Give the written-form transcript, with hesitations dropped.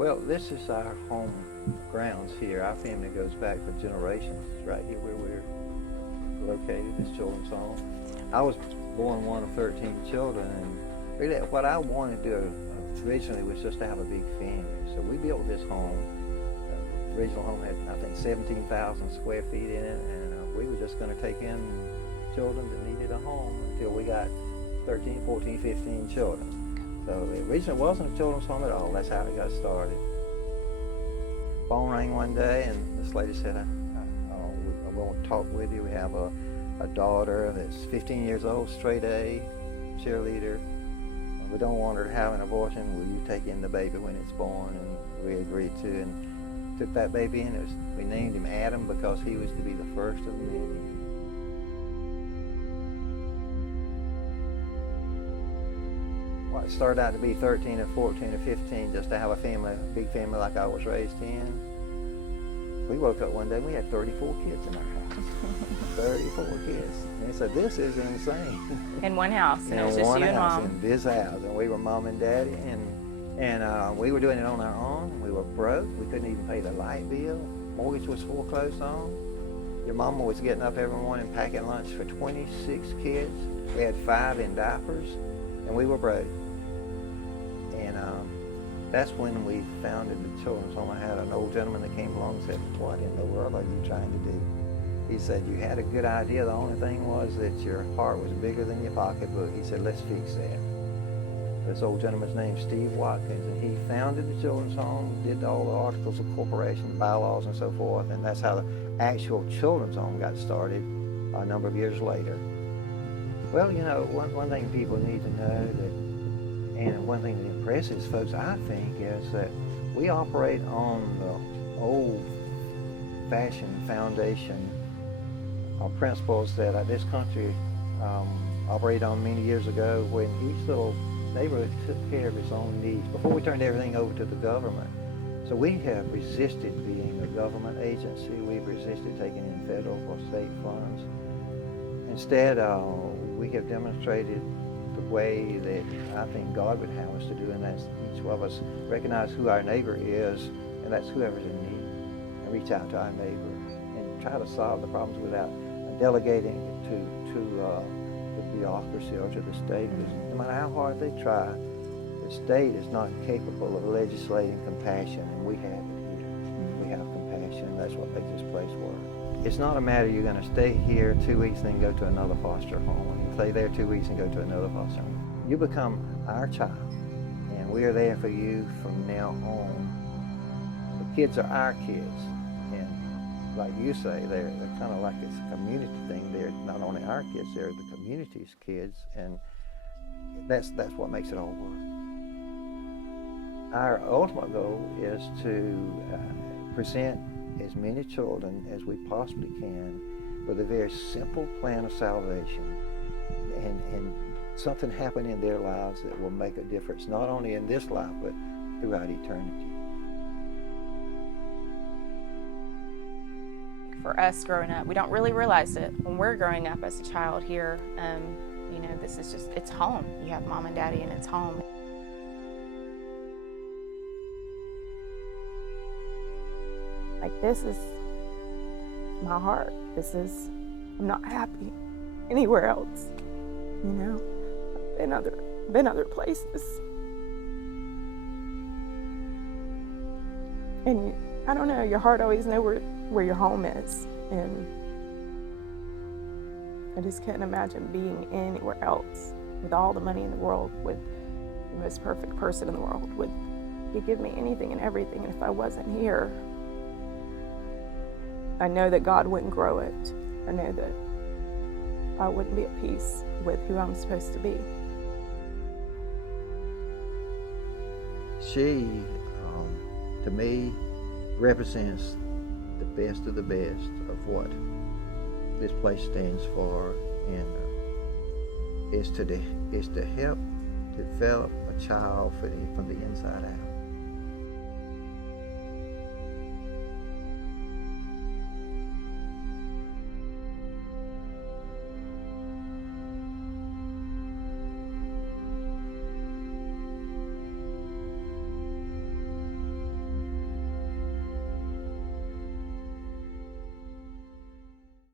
Well, this is our home grounds here. Our family goes back for generations. It's right here where we're located, this children's home. I was born one of 13 children, and really what I wanted to do originally was just to have a big family. So we built this home. The original home had, I think, 17,000 square feet in it, and we were just going to take in children that needed a home until we got 13, 14, 15 children. So it originally wasn't a children's home at all. That's how it got started. Phone rang one day, and this lady said, I won't talk with you. We have a daughter that's 15 years old, straight A, cheerleader. We don't want her to have an abortion. Will you take in the baby when it's born? And we agreed to, and took that baby in. We named him Adam because he was to be the first of many. Well, it started out to be 13 or 14 or 15 just to have a family, a big family like I was raised in. We woke up one day and we had 34 kids in our house. 34 kids. And he said, this is insane. In one house, and it was just you and Mom. In this house, and we were Mom and Daddy, and we were doing it on our own. We were broke. We couldn't even pay the light bill. Mortgage was foreclosed on. Your mama was getting up every morning packing lunch for 26 kids. We had 5 in diapers, and we were broke. And that's when we founded the children's home. I had an old gentleman that came along and said, what in the world are you trying to do? He said, you had a good idea. The only thing was that your heart was bigger than your pocketbook. He said, let's fix that. This old gentleman's name's Steve Watkins, and he founded the children's home, did all the articles of corporation, bylaws, and so forth, and that's how the actual children's home got started a number of years later. Well, you know, one thing people need to know that, and one thing that impresses folks, I think, is that we operate on the old-fashioned foundation of principles that this country operated on many years ago, when each little neighborhood took care of its own needs before we turned everything over to the government. So we have resisted being a government agency. We've resisted taking in federal or state funds. Instead, we have demonstrated the way that I think God would have us to do, and that's each of us recognize who our neighbor is, and that's whoever's in need, and reach out to our neighbor and try to solve the problems without delegating it to the bureaucracy or to the state. Because no matter how hard they try, the state is not capable of legislating compassion, and we have it here. We have compassion. That's what makes this place work. It's not a matter you're going to stay here 2 weeks and then go to another foster home, and stay there 2 weeks and go to another foster home. You become our child, and we are there for you from now on. The kids are our kids, and like you say, they're kind of like it's a community thing. They're not only our kids, they're the community's kids, and that's what makes it all work. Our ultimate goal is to present as many children as we possibly can with a very simple plan of salvation, and something happen in their lives that will make a difference, not only in this life, but throughout eternity. For us growing up, we don't really realize it when we're growing up as a child here. You know, this is just, it's home. You have Mom and Daddy, and it's home. Like, this is my heart. I'm not happy anywhere else. You know, I've been other places. And I don't know, your heart always knows where your home is. And I just can't imagine being anywhere else with all the money in the world, with the most perfect person in the world. He'd give me anything and everything, and if I wasn't here, I know that God wouldn't grow it. I know that I wouldn't be at peace with who I'm supposed to be. She, to me, represents the best of the best of what this place stands for, and is to help develop a child from the inside out.